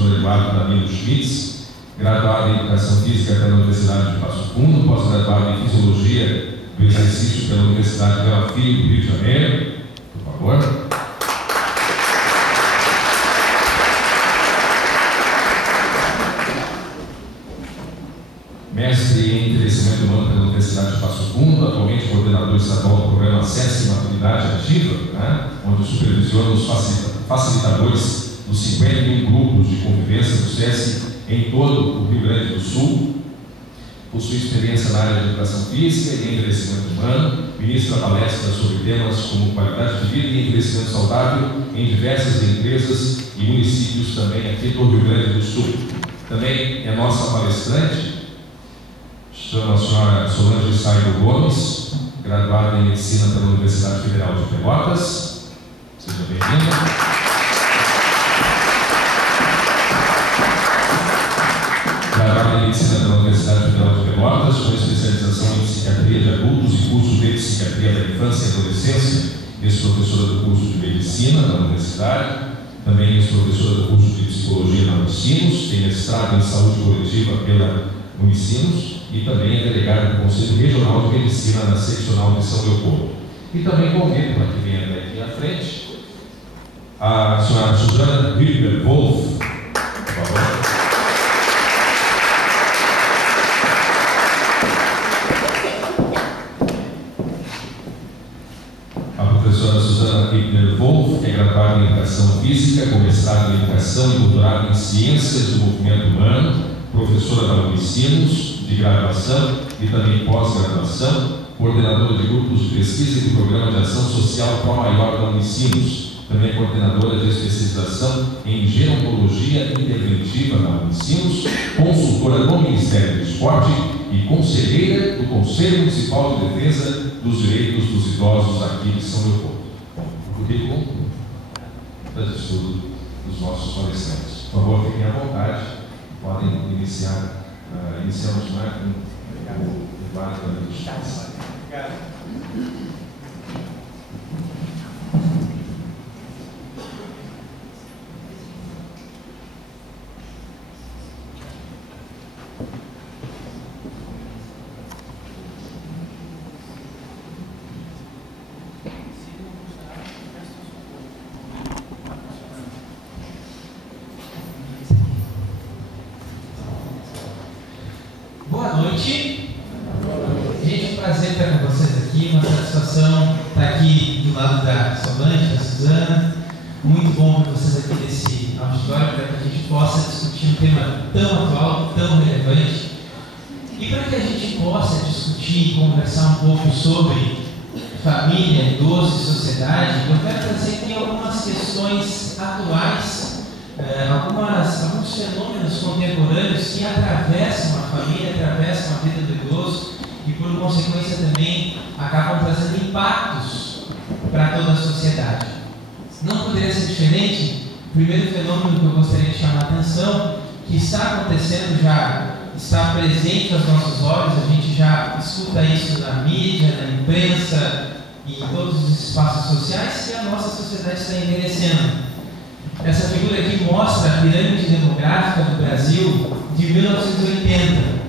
professor Eduardo Danilo Schmitz, graduado em Educação Física pela Universidade de Passo Fundo, pós-graduado em Fisiologia do Exercício pela Universidade Della Filho do Rio de Janeiro. Por favor. Mestre em Envelhecimento Humano pela Universidade de Passo Fundo, atualmente coordenador estadual do programa Acesso e Maturidade Ativa, onde supervisiona os facilitadores dos 51 grupos de convivência do SESC em todo o Rio Grande do Sul. Possui experiência na área de educação física e envelhecimento humano, ministra palestras sobre temas como qualidade de vida e envelhecimento saudável em diversas empresas e municípios também aqui do Rio Grande do Sul. Também é nossa palestrante, chama a senhora Solange Saido Gomes, graduada em Medicina pela Universidade Federal de Pelotas. Seja bem-vinda. Graduada em Medicina pela Universidade Federal de Pelotas, com especialização em Psiquiatria de Adultos e curso de Psiquiatria da Infância e Adolescência, ex-professora do curso de Medicina da Universidade, também ex-professora do curso de Psicologia na Unicinos, tem mestrado em Saúde Coletiva pela Unicinos e também é delegada do Conselho Regional de Medicina na Seccional de São Leopoldo. E também convido para que venha aqui à frente a senhora Suzana Hübner-Wolf, por favor. A professora Suzana Hübner-Wolf é graduada em Educação Física, com mestrado em Educação e doutorado em Ciências do Movimento Humano, professora da Unicinos, de graduação e também pós-graduação, coordenadora de grupos de pesquisa e do Programa de Ação Social Pro Maior da Unicinos, também coordenadora de especialização em Gerontologia Interventiva da Unicinos, consultora do Ministério do Esporte e conselheira do Conselho Municipal de Defesa dos Direitos dos Idosos aqui de São Leopoldo. Bom, o currículo para estudo dos nossos palestrantes. Por favor, fiquem à vontade, podem iniciar. Iniciamos com o Eduardo Danilo Schmitz. Obrigado. Boa noite. Gente, um prazer estar com vocês aqui, uma satisfação estar aqui do lado da Solange, da Suzana. Muito bom ver vocês aqui nesse auditório para que a gente possa discutir um tema tão atual, tão relevante. E para que a gente possa discutir e conversar um pouco sobre família, idoso e sociedade, eu quero trazer aqui algumas questões atuais, alguns fenômenos contemporâneos que atravessam a família, atravessam a vida do idoso e, por consequência, também acabam trazendo impactos para toda a sociedade. Não poderia ser diferente. O primeiro fenômeno que eu gostaria de chamar a atenção, que está acontecendo, já está presente aos nossos olhos, a gente já escuta isso na mídia, na imprensa e em todos os espaços sociais, que a nossa sociedade está envelhecendo. Essa figura aqui mostra a pirâmide demográfica do Brasil de 1980.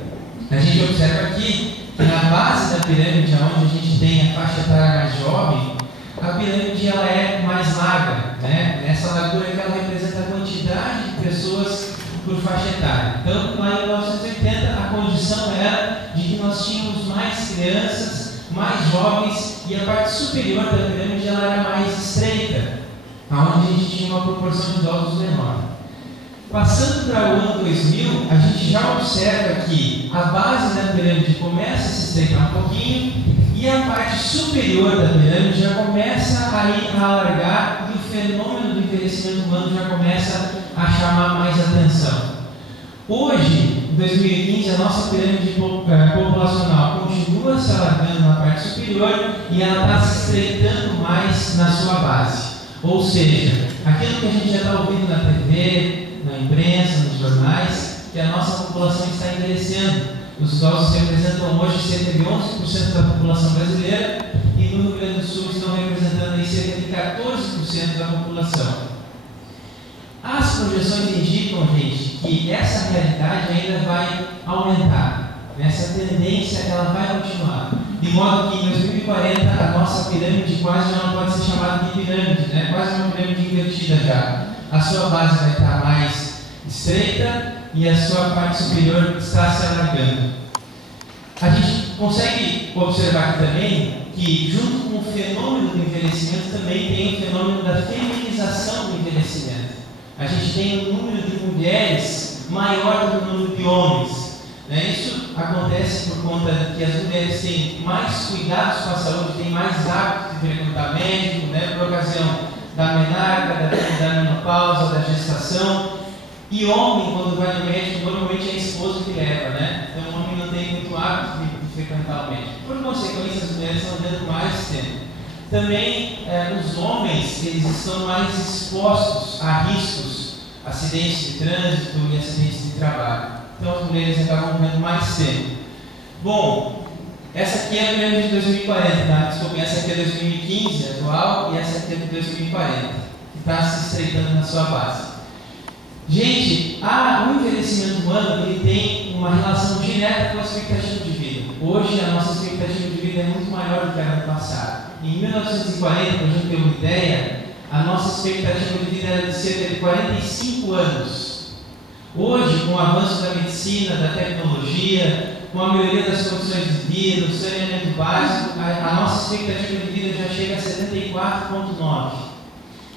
A gente observa aqui que na base da pirâmide, onde a gente tem a faixa etária mais jovem, a pirâmide ela é mais larga, né? Essa largura aqui ela representa a quantidade de pessoas por faixa etária. Então, lá em 1980, a condição era de que nós tínhamos mais crianças, mais jovens, e a parte superior da pirâmide ela era mais estreita, onde a gente tinha uma proporção de idosos menor. Passando para o ano 2000, a gente já observa que a base da pirâmide começa a se estreitar um pouquinho e a parte superior da pirâmide já começa a alargar e o fenômeno do envelhecimento humano já começa a chamar mais atenção. Hoje, em 2015, a nossa pirâmide populacional continua se alargando na parte superior e ela está se estreitando mais na sua base. Ou seja, aquilo que a gente já está ouvindo na TV, na imprensa, nos jornais, que a nossa população está envelhecendo. Os idosos representam hoje cerca de 11% da população brasileira e no Rio Grande do Sul estão representando aí cerca de 14% da população. As projeções indicam, gente, que essa realidade ainda vai aumentar. Essa tendência ela vai continuar. De modo que em 2040 a nossa pirâmide quase já não pode ser chamada de pirâmide, né? Quase uma pirâmide invertida já. A sua base vai estar mais estreita e a sua parte superior está se alargando. A gente consegue observar aqui também que, junto com o fenômeno do envelhecimento, também tem o fenômeno da feminização do envelhecimento. A gente tem um número de mulheres maior do que o número de homens. Isso acontece por conta de que as mulheres têm mais cuidados com a saúde, têm mais hábito de frequentar médico, por ocasião da menarca, da menopausa, da gestação. E homem, quando vai no médico, normalmente é a esposa que leva, Então o homem não tem muito hábito de frequentar o médico. Por consequência, as mulheres estão dando mais tempo. Também os homens, eles estão mais expostos a riscos, acidentes de trânsito e acidentes de trabalho. Então as mulheres acabam vivendo mais tempo. Bom, essa aqui é a pirâmide de 2040, Desculpem, essa aqui é 2015, atual, e essa aqui é de 2040, que está se estreitando na sua base. Gente, o envelhecimento humano ele tem uma relação direta com a expectativa de vida. Hoje a nossa expectativa de vida é muito maior do que a ano passado. Em 1940, para a gente ter uma ideia, a nossa expectativa de vida era de cerca de 45 anos. Hoje, com o avanço da medicina, da tecnologia, com a melhoria das condições de vida, do saneamento básico, a nossa expectativa de vida já chega a 74,9.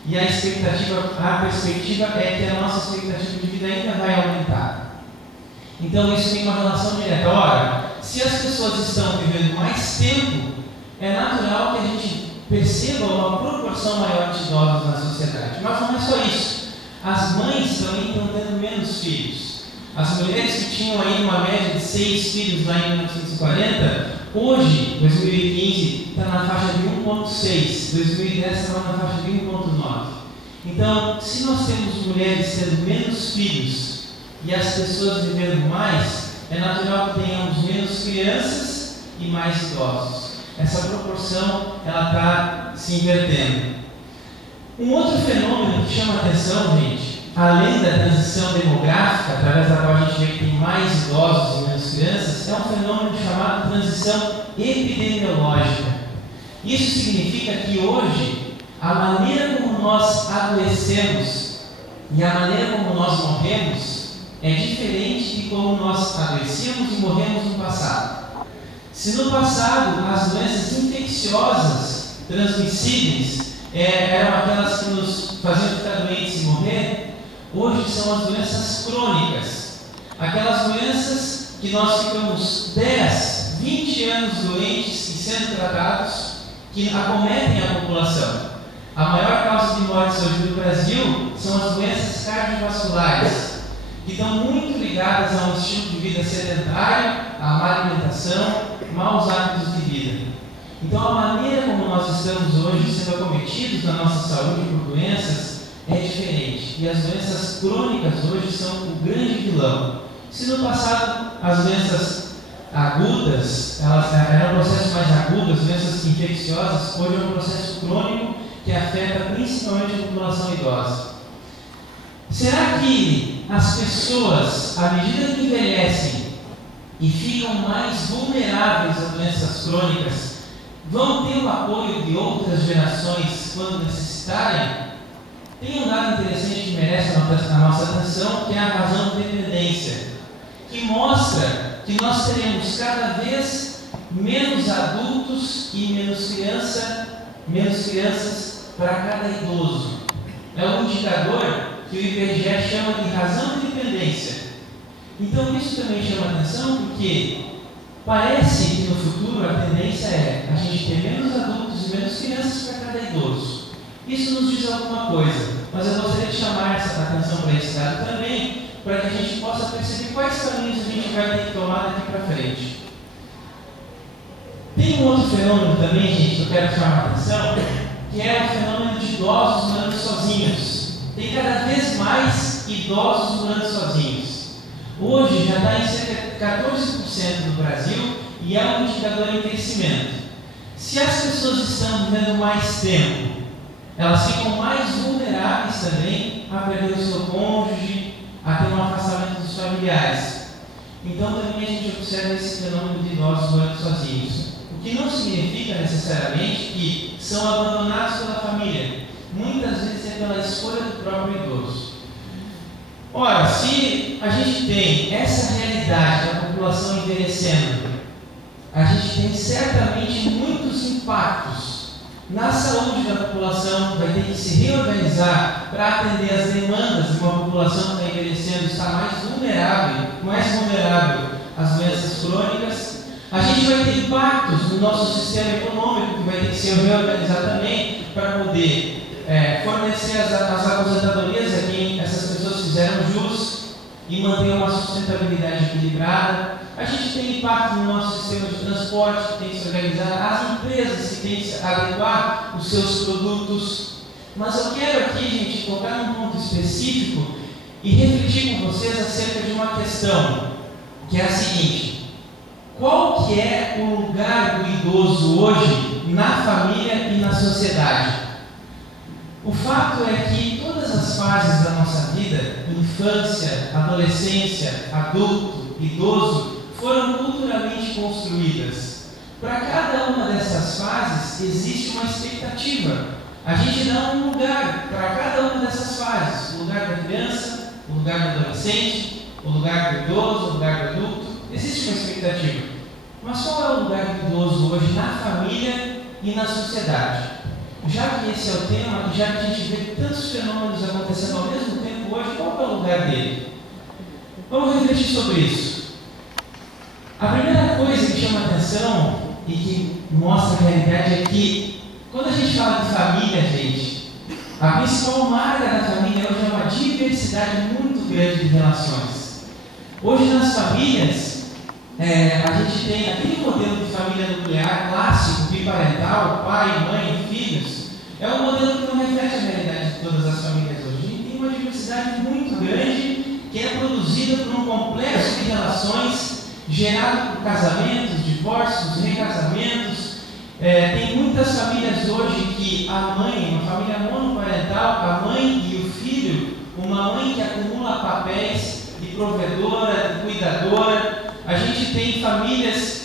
E a perspectiva é que a nossa expectativa de vida ainda vai aumentar. Então isso tem uma relação direta. Ora, se as pessoas estão vivendo mais tempo, é natural que a gente perceba uma proporção maior de idosos na sociedade. Mas não é só isso. As mães também estão tendo menos filhos. As mulheres que tinham aí uma média de 6 filhos lá em 1940, hoje, 2015, está na faixa de 1,6, 2010 estava na faixa de 1,9. Então, se nós temos mulheres tendo menos filhos e as pessoas vivendo mais, é natural que tenhamos menos crianças e mais idosos. Essa proporção ela está se invertendo. Um outro fenômeno que chama a atenção, gente, além da transição demográfica, através da qual a gente vê que tem mais idosos e menos crianças, é um fenômeno chamado transição epidemiológica. Isso significa que hoje, a maneira como nós adoecemos e a maneira como nós morremos é diferente de como nós adoecíamos e morremos no passado. Se no passado as doenças infecciosas transmissíveis eram aquelas que nos faziam ficar doentes e morrer, hoje são as doenças crônicas. Aquelas doenças que nós ficamos 10, 20 anos doentes e sendo tratados, que acometem a população. A maior causa de mortes hoje no Brasil são as doenças cardiovasculares, que estão muito ligadas a um estilo de vida sedentário, a má alimentação, maus hábitos de vida. Então, a maneira como nós estamos hoje sendo acometidos na nossa saúde por doenças é diferente. E as doenças crônicas hoje são o grande vilão. Se no passado as doenças agudas, elas eram processos mais agudos, doenças infecciosas, hoje é um processo crônico que afeta principalmente a população idosa. Será que as pessoas, à medida que envelhecem e ficam mais vulneráveis a doenças crônicas, vão ter o apoio de outras gerações quando necessitarem? Tem um dado interessante que merece a nossa atenção, que é a razão de dependência, que mostra que nós teremos cada vez menos adultos e menos crianças para cada idoso. É um indicador que o IBGE chama de razão de dependência. Então isso também chama atenção porque parece que no futuro a tendência é a gente ter menos adultos e menos crianças para cada idoso. Isso nos diz alguma coisa, mas eu gostaria de chamar essa atenção para esse dado também, para que a gente possa perceber quais caminhos a gente vai ter que tomar daqui para frente. Tem um outro fenômeno também, gente, que eu quero chamar a atenção, que é o fenômeno de idosos morando sozinhos. Tem cada vez mais idosos morando sozinhos. Hoje já está em cerca de 14% no Brasil e é um indicador em crescimento. Se as pessoas estão vivendo mais tempo, elas ficam mais vulneráveis também a perder o seu cônjuge, a ter um afastamento dos familiares. Então também a gente observa esse fenômeno de idosos morando sozinhos. O que não significa necessariamente que são abandonados pela família. Muitas vezes é pela escolha do próprio idoso. Ora, se a gente tem essa realidade da população envelhecendo, a gente tem certamente muitos impactos na saúde da população, vai ter que se reorganizar para atender as demandas de uma população que está envelhecendo, está mais vulnerável às doenças crônicas. A gente vai ter impactos no nosso sistema econômico, que vai ter que se reorganizar também para poder fornecer as aposentadorias a quem essas pessoas fizeram jus e manter uma sustentabilidade equilibrada. A gente tem impacto no nosso sistema de transporte, que tem que se organizar, as empresas que têm que se adequar os seus produtos. Mas eu quero aqui, gente, tocar num ponto específico e refletir com vocês acerca de uma questão, que é a seguinte: qual que é o lugar do idoso hoje na família e na sociedade? O fato é que todas as fases da nossa vida, infância, adolescência, adulto, idoso, foram culturalmente construídas. Para cada uma dessas fases existe uma expectativa. A gente dá um lugar para cada uma dessas fases: o lugar da criança, o lugar do adolescente, o lugar do idoso, o lugar do adulto. Existe uma expectativa. Mas qual é o lugar do idoso hoje na família e na sociedade? Já que esse é o tema, já que a gente vê tantos fenômenos acontecendo ao mesmo tempo hoje, qual é o lugar dele? Vamos refletir sobre isso. A primeira coisa que chama atenção e que mostra a realidade é que, quando a gente fala de família, gente, a principal marca da família hoje é uma diversidade muito grande de relações. Hoje, nas famílias, a gente tem aquele modelo de família nuclear clássico, biparental, pai, mãe, filhos. É um modelo que não reflete a realidade de todas as famílias hoje. A gente tem uma diversidade muito grande que é produzida por um complexo de relações gerado por casamentos, divórcios, recasamentos. Tem muitas famílias hoje que a mãe, uma família monoparental, a mãe e o filho, uma mãe que acumula papéis de provedora, de cuidadora. A gente tem famílias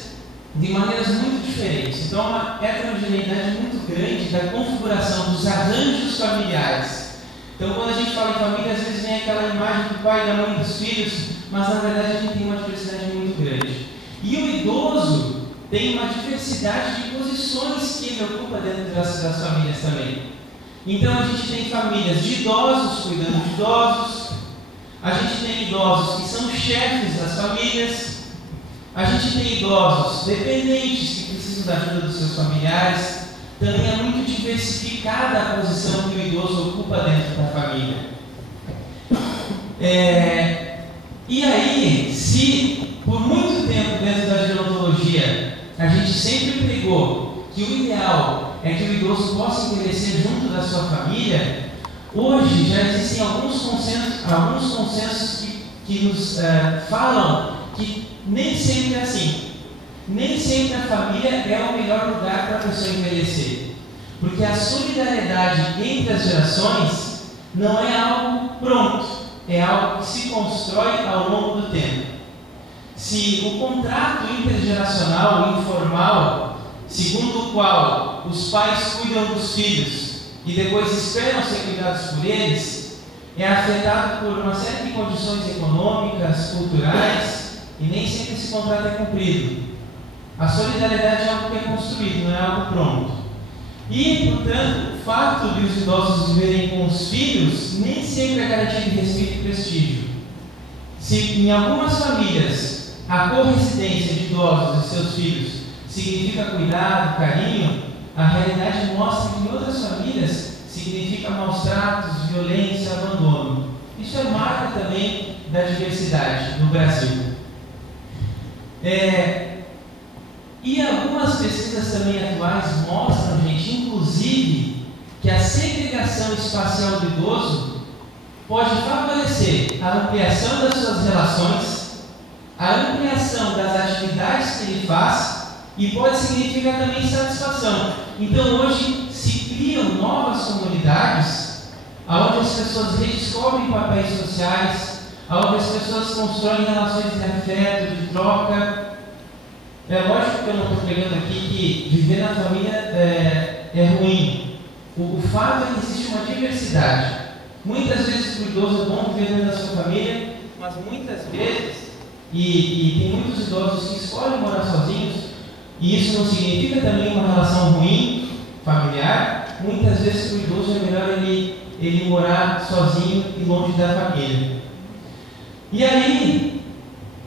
de maneiras muito diferentes. Então, uma heterogeneidade muito grande da configuração dos arranjos familiares. Então, quando a gente fala em família, às vezes vem aquela imagem do pai e da mãe e dos filhos, mas na verdade a gente tem uma diversidade muito grande. E o idoso tem uma diversidade de posições que ele ocupa dentro das famílias também. Então, a gente tem famílias de idosos cuidando de idosos, a gente tem idosos que são chefes das famílias, a gente tem idosos dependentes que precisam da ajuda dos seus familiares. Também é muito diversificada a posição que o idoso ocupa dentro da família. E aí, se por muito tempo dentro da gerontologia a gente sempre pregou que o ideal é que o idoso possa envelhecer junto da sua família, hoje já existem alguns consensos que nos falam que nem sempre é assim. Nem sempre a família é o melhor lugar para a pessoa envelhecer. Porque a solidariedade entre as gerações não é algo pronto, é algo que se constrói ao longo do tempo. Se o contrato intergeracional informal, segundo o qual os pais cuidam dos filhos e depois esperam ser cuidados por eles, é afetado por uma série de condições econômicas, culturais, e nem sempre esse contrato é cumprido. A solidariedade é algo que é construído, não é algo pronto. E, portanto, o fato de os idosos viverem com os filhos nem sempre é garantia de respeito e prestígio. Se em algumas famílias a corresidência de idosos e seus filhos significa cuidado, carinho, a realidade mostra que em outras famílias significa maus tratos, violência, abandono. Isso é marca também da diversidade no Brasil. E algumas pesquisas também atuais mostram, gente, inclusive, que a segregação espacial do idoso pode favorecer a ampliação das suas relações, a ampliação das atividades que ele faz e pode significar também satisfação. Então, hoje se criam novas comunidades onde as pessoas redescobrem papéis sociais, onde as pessoas constroem relações de afeto, de troca. É lógico que eu não estou pegando aqui que viver na família é ruim. O fato é que existe uma diversidade. Muitas vezes o idoso é bom viver dentro da sua família, mas muitas vezes, e tem muitos idosos que escolhem morar sozinhos, e isso não significa também uma relação ruim, familiar. Muitas vezes o idoso é melhor ele morar sozinho e longe da família. E aí,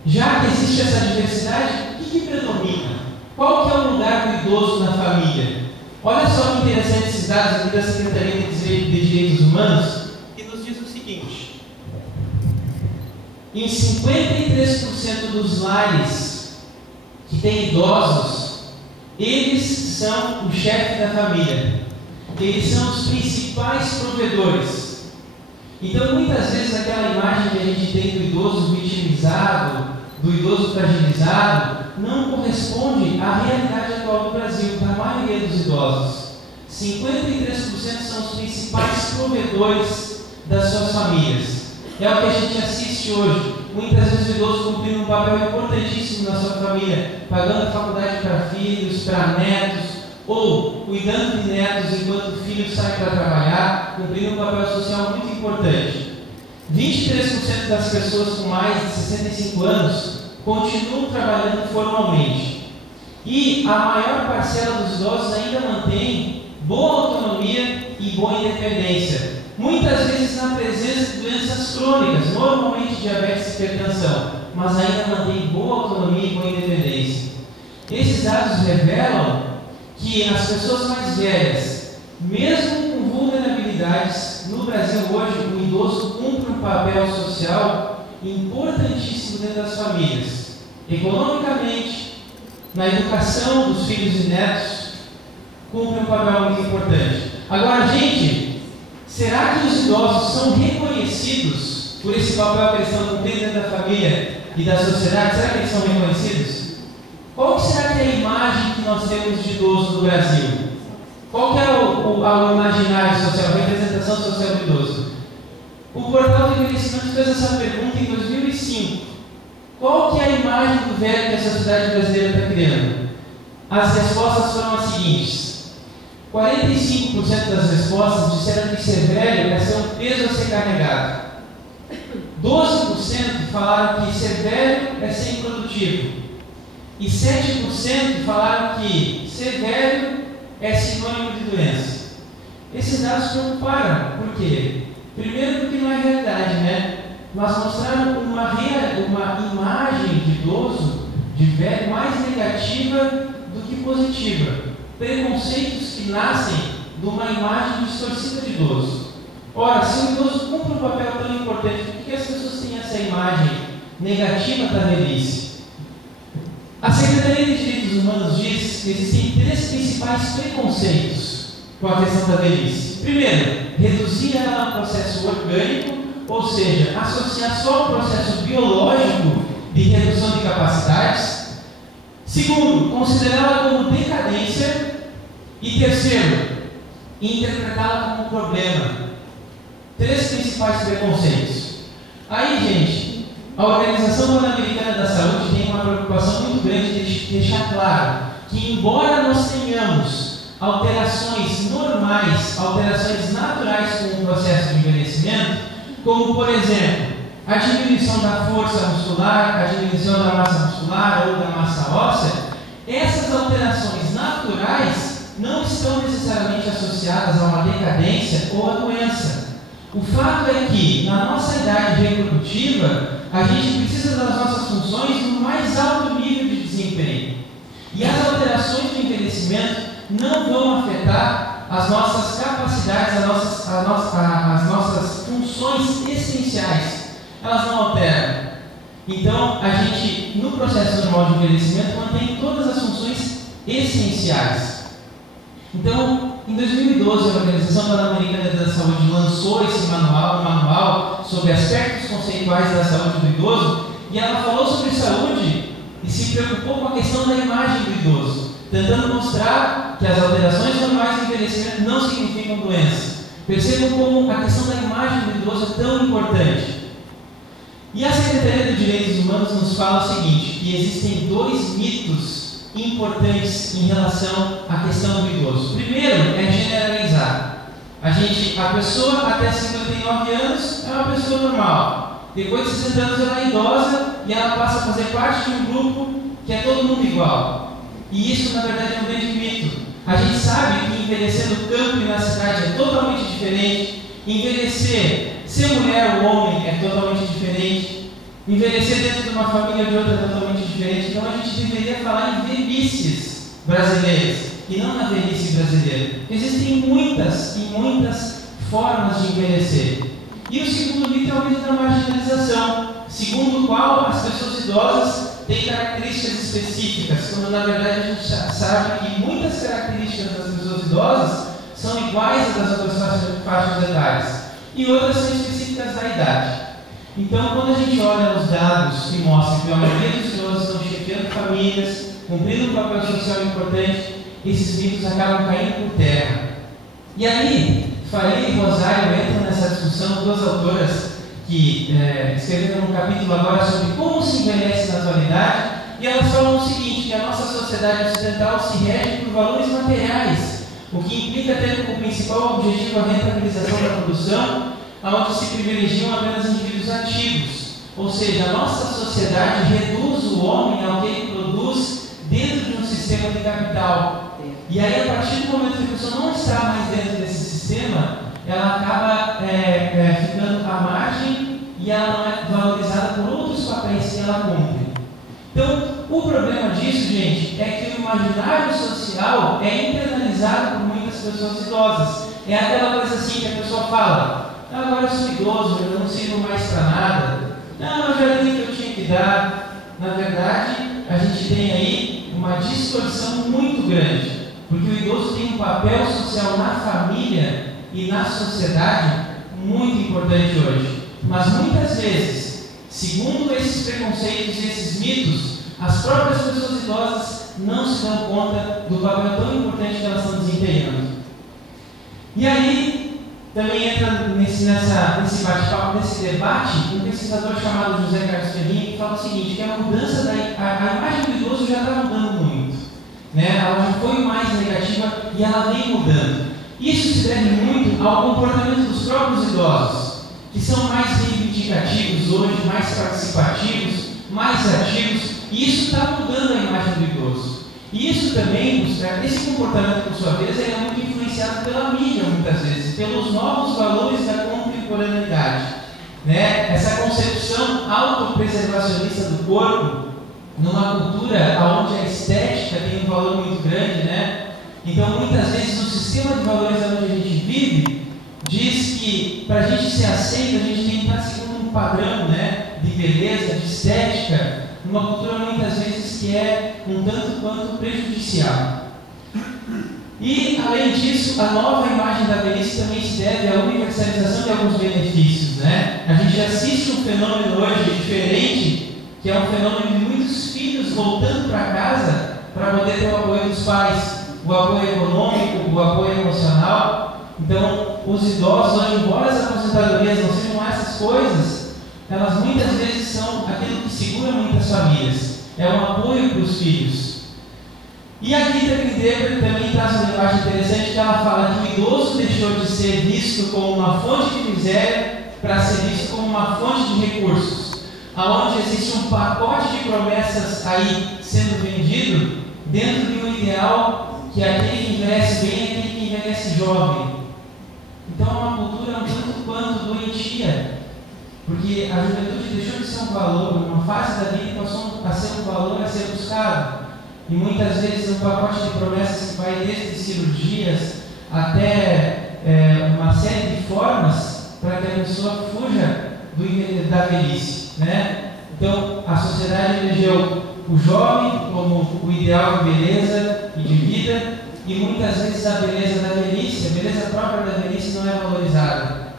já que existe essa diversidade, o que predomina? Qual que é o lugar do idoso na família? Olha só que interessante esses dados aqui da Secretaria de Direitos Humanos, que nos diz o seguinte: em 53% dos lares que têm idosos, eles são o chefe da família, eles são os principais provedores. Então, muitas vezes, aquela imagem que a gente tem do idoso vitimizado, do idoso fragilizado, não corresponde à realidade atual do Brasil, da maioria dos idosos. 53% são os principais provedores das suas famílias. É o que a gente assiste hoje. Muitas vezes o idoso cumprindo um papel importantíssimo na sua família, pagando faculdade para filhos, para netos, ou cuidando de netos enquanto o filho sai para trabalhar, cumprindo um papel social muito importante. 23% das pessoas com mais de 65 anos continuam trabalhando formalmente. E a maior parcela dos idosos ainda mantém boa autonomia e boa independência. Muitas vezes na presença de doenças crônicas, normalmente diabetes e hipertensão, mas ainda mantém boa autonomia e boa independência. Esses dados revelam que as pessoas mais velhas, mesmo com vulnerabilidades, no Brasil hoje o idoso cumpre um papel social importantíssimo dentro das famílias, economicamente, na educação dos filhos e netos, cumpre um papel muito importante. Agora, gente, será que os idosos são reconhecidos por esse papel que eles estão cumprindo dentro da família e da sociedade? Será que eles são reconhecidos? Qual será que é a imagem que nós temos de idoso no Brasil? Qual que é o imaginário social, a representação social do idoso? O Portal do Envelhecimento fez essa pergunta em 2005. Qual que é a imagem do velho que a sociedade brasileira está criando? As respostas foram as seguintes: 45% das respostas disseram que ser velho é ser um peso a ser carregado. 12% falaram que ser velho é ser improdutivo. E 7% falaram que ser velho é sinônimo de doença. Esses dados preocuparam. Por quê? Primeiro porque não é realidade, né? Mas mostraram uma imagem de idoso, de velho, mais negativa do que positiva. Preconceitos que nascem de uma imagem distorcida de idoso. Ora, se o idoso cumpre um papel tão importante, por que as pessoas têm essa imagem negativa da velhice? A Secretaria de Direitos Humanos diz que existem 3 principais preconceitos com a questão da velhice. Primeiro, reduzir ela a um processo orgânico, ou seja, associar só o processo biológico de redução de capacidades. Segundo, considerá-la como decadência. E terceiro, interpretá-la como problema. 3 principais preconceitos. Aí, gente, a Organização Pan-Americana da Saúde tem uma preocupação muito grande de deixar claro que, embora nós tenhamos alterações normais, alterações naturais com o processo de envelhecimento, como, por exemplo, a diminuição da força muscular, a diminuição da massa muscular ou da massa óssea, essas alterações naturais não estão necessariamente associadas a uma decadência ou a doença. O fato é que, na nossa idade reprodutiva, a gente precisa das nossas funções no mais alto nível de desempenho. E as alterações do envelhecimento não vão afetar as nossas capacidades, as nossas funções essenciais. Elas não alteram. Então, a gente, no processo normal de envelhecimento, mantém todas as funções essenciais. Então, em 2012, a Organização Pan-Americana da Saúde lançou esse manual sobre aspectos conceituais da saúde do idoso, e ela falou sobre saúde e se preocupou com a questão da imagem do idoso, tentando mostrar que as alterações normais do envelhecimento não significam doença. Percebam como a questão da imagem do idoso é tão importante. E a Secretaria de Direitos Humanos nos fala o seguinte, que existem 2 mitos importantes em relação à questão do idoso. Primeiro é generalizar. A pessoa até 59 anos é uma pessoa normal. Depois de 60 anos ela é idosa e ela passa a fazer parte de um grupo que é todo mundo igual. E isso, na verdade, é um grande mito. A gente sabe que envelhecer no campo e na cidade é totalmente diferente. Envelhecer, ser mulher ou homem, é totalmente diferente. Envelhecer dentro de uma família ou de outra é totalmente diferente. Então a gente deveria falar em velhices brasileiras e não na velhice brasileira. Existem muitas e muitas formas de envelhecer. E o segundo mito é o mito da marginalização, segundo o qual as pessoas idosas têm características específicas, quando na verdade a gente sabe que muitas características das pessoas idosas são iguais às das outras faixas etárias e outras são específicas da idade. Então, quando a gente olha os dados que mostram que a maioria dos idosos estão chefiando famílias, cumprindo um papel social importante, esses mitos acabam caindo por terra. E aí, Faria e Rosário entram nessa discussão, 2 autoras que escreveram um capítulo agora sobre como se envelhece na atualidade, e elas falam o seguinte, que a nossa sociedade ocidental se rege por valores materiais, o que implica ter como principal objetivo a rentabilização da produção, onde se privilegiam apenas indivíduos ativos. Ou seja, a nossa sociedade reduz o homem ao que ele produz dentro de um sistema de capital. E aí, a partir do momento que a pessoa não está mais dentro desse sistema, ela acaba ficando à margem e ela não é valorizada por outros papéis que ela cumpre. Então, o problema disso, gente, é que o imaginário social é internalizado por muitas pessoas idosas. É aquela coisa assim que a pessoa fala: agora eu sou idoso, eu não sirvo mais para nada. Não, eu já dei o que eu tinha que dar. Na verdade, a gente tem aí uma distorção muito grande. Porque o idoso tem um papel social na família e na sociedade muito importante hoje. Mas muitas vezes, segundo esses preconceitos e esses mitos, as próprias pessoas idosas não se dão conta do papel tão importante que elas estão desempenhando. E aí, também entra nesse bate-papo, nesse debate, um pesquisador chamado José Carlos Ferrini, que fala o seguinte, que a mudança a imagem do idoso já está mudando muito. Ela já foi mais negativa e ela vem mudando. Isso se deve muito ao comportamento dos próprios idosos, que são mais reivindicativos hoje, mais participativos, mais ativos, e isso está mudando a imagem do idoso. E isso também, esse comportamento, por sua vez, é muito influenciado pela mídia, muitas vezes, pelos novos valores da contemporaneidade. Essa concepção autopreservacionista do corpo, numa cultura onde a estética tem um valor muito grande, Então, muitas vezes, o sistema de valores onde a gente vive diz que, para a gente ser aceito, a gente tem que estar segundo um padrão, de beleza, de estética, numa cultura, muitas vezes, que é um tanto quanto prejudicial. E, além disso, a nova imagem da velhice também se deve à universalização de alguns benefícios, A gente assiste um fenômeno hoje diferente, que é um fenômeno de muitos filhos voltando para casa para poder ter o apoio dos pais, o apoio econômico, o apoio emocional. Então, os idosos, hoje, embora as aposentadorias não sejam essas coisas, elas muitas vezes são aquilo que segura muitas famílias, é um apoio para os filhos. E a Rita Grindeber também traz uma debate interessante, que ela fala que o idoso deixou de ser visto como uma fonte de miséria para ser visto como uma fonte de recursos, onde existe um pacote de promessas aí sendo vendido dentro de um ideal que aquele que envelhece bem é aquele que envelhece jovem. Então é uma cultura um tanto quanto doentia, porque a juventude deixou de ser um valor, uma fase da vida e passou a ser um valor a ser buscado. E muitas vezes um pacote de promessas que vai desde cirurgias até uma série de formas para que a pessoa fuja da velhice. Então, a sociedade elegeu o jovem como o ideal de beleza e de vida, e muitas vezes a beleza da velhice, a beleza própria da velhice não é valorizada.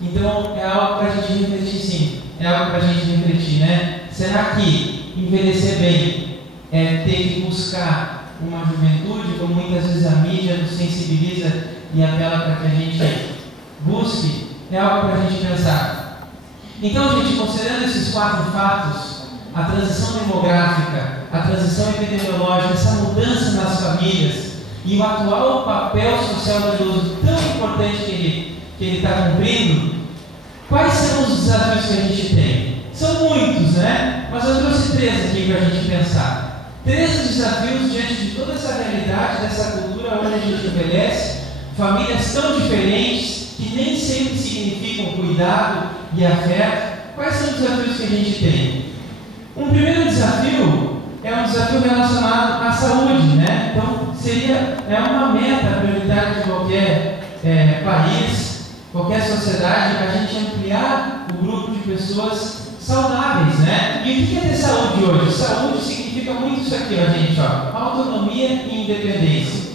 Então, é algo para a gente refletir, sim. É algo para a gente refletir, Será que envelhecer bem é ter que buscar uma juventude, como muitas vezes a mídia nos sensibiliza e apela para que a gente busque, é algo para a gente pensar. Então, gente, considerando esses 4 fatos, a transição demográfica, a transição epidemiológica, essa mudança nas famílias e o atual papel social do idoso tão importante que ele está cumprindo, quais são os desafios que a gente tem? São muitos, né? Mas eu trouxe 3 aqui para a gente pensar. 3 desafios diante de toda essa realidade, dessa cultura onde a gente envelhece, famílias tão diferentes que nem sempre significam cuidado e afeto. Quais são os desafios que a gente tem? Um primeiro desafio é um desafio relacionado à saúde, né? Então, é uma meta prioritária de qualquer país, qualquer sociedade, a gente ampliar o grupo de pessoas saudáveis, né? E o que é ter saúde hoje? Saúde significa muito isso aqui, gente, ó, autonomia e independência.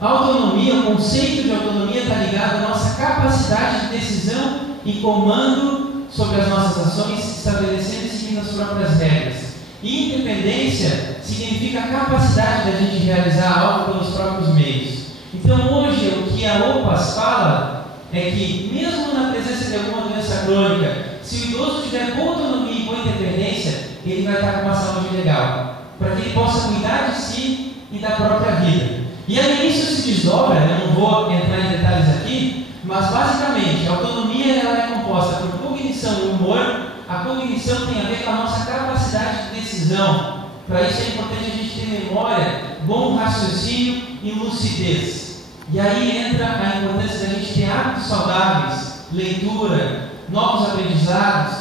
A autonomia, o conceito de autonomia está ligado à nossa capacidade de decisão e comando sobre as nossas ações, estabelecendo e seguindo as próprias regras. E independência significa a capacidade da gente realizar algo pelos próprios meios. Então hoje o que a OPAS fala é que mesmo na presença de alguma doença crônica, se o idoso tiver boa autonomia e boa independência, ele vai estar com uma saúde legal, para que ele possa cuidar de si e da própria vida. E aí isso se desdobra, eu não vou entrar em detalhes aqui, mas basicamente a autonomia ela é composta por cognição e humor. A cognição tem a ver com a nossa capacidade de decisão. Para isso é importante a gente ter memória, bom raciocínio e lucidez. E aí entra a importância da gente ter hábitos saudáveis, leitura, novos aprendizados.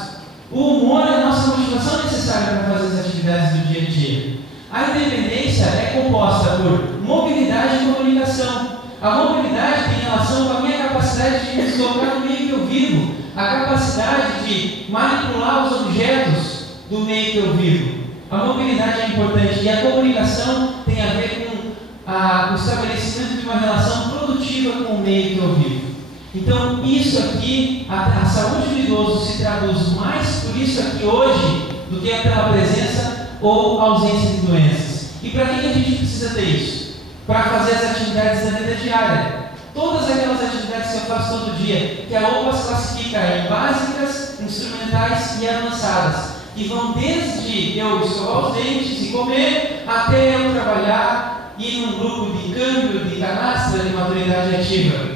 O humor é a nossa motivação necessária para fazer as atividades do dia a dia. A independência é composta por mobilidade e comunicação. A mobilidade tem relação com a minha capacidade de me deslocar no meio que eu vivo, a capacidade de manipular os objetos do meio que eu vivo. A mobilidade é importante e a comunicação tem a ver com o estabelecimento de uma relação produtiva com o meio que eu vivo. Então, isso aqui, a saúde do idoso se traduz mais por isso aqui hoje do que pela presença ou ausência de doenças. E para que a gente precisa ter isso? Para fazer as atividades da vida diária. Todas aquelas atividades que eu faço todo dia, que a OPAS classifica em básicas, instrumentais e avançadas, que vão desde eu escovar os dentes e comer, até eu trabalhar, ir num grupo de câmbio, de canastra, de maturidade ativa.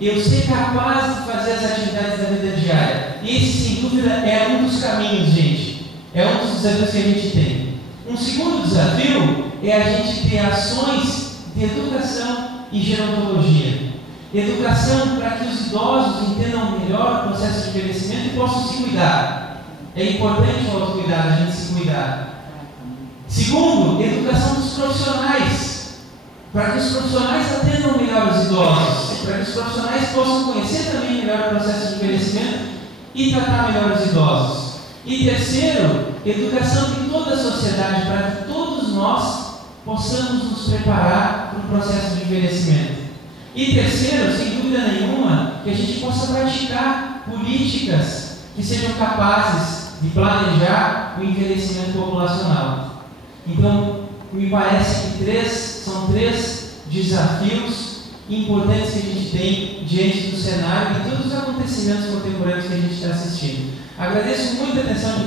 Eu ser capaz de fazer as atividades da vida diária. Esse, sem dúvida, é um dos caminhos, gente. É um dos desafios que a gente tem. Um segundo desafio é a gente ter ações de educação e gerontologia. Educação para que os idosos entendam melhor o processo de envelhecimento e possam se cuidar. É importante o autocuidado, a gente se cuidar. Segundo, educação dos profissionais, para que os profissionais atendam melhor os idosos, para que os profissionais possam conhecer também melhor o processo de envelhecimento e tratar melhor os idosos. E terceiro, educação de toda a sociedade, para que todos nós possamos nos preparar para o processo de envelhecimento. E terceiro, sem dúvida nenhuma, que a gente possa praticar políticas que sejam capazes de planejar o envelhecimento populacional. Então, me parece que são três desafios importantes que a gente tem diante do cenário e todos os acontecimentos contemporâneos que a gente está assistindo. Agradeço muito a atenção de